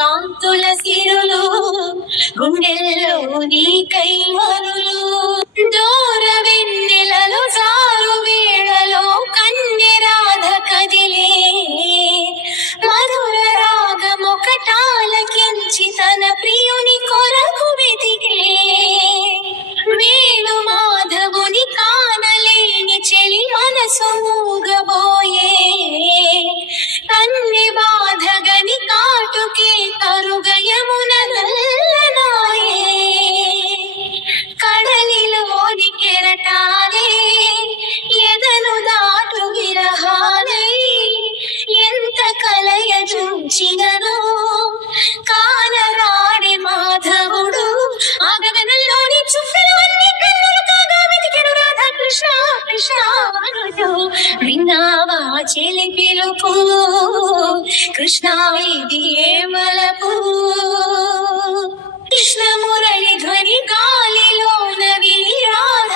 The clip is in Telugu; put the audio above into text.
కాంతుల సిరులు గుండెల్లో నీకై మరులు దూర వెన్నెలలో జారు వేళలో కన్నె రాధ కదిలే మధుర రాగమొకటాలకించి తన ప్రియుని కొరకు వెతికే వేణు మాధవుని కానలేని చెలి మనసు మూగబోయే కన్నె బాధగని కాటుకే కరుగయమున నల్లనాయే కడలిలోని కెరటాలే ఎదను దాటు విరహాలై ఎంత కలయ చూచినను కానరాడే మాధవుడు ఆ గగనంలోని చుక్కలు అన్ని కన్నులు కాగా వెతికెను రాధా కృష్ణ కృష్ణ అనుచు విన్నావా చెలి పిలుపు కృష్ణ ఇది ఏ మలపు కృష్ణ మురళి ధ్వని గాలిలోన విని రాధ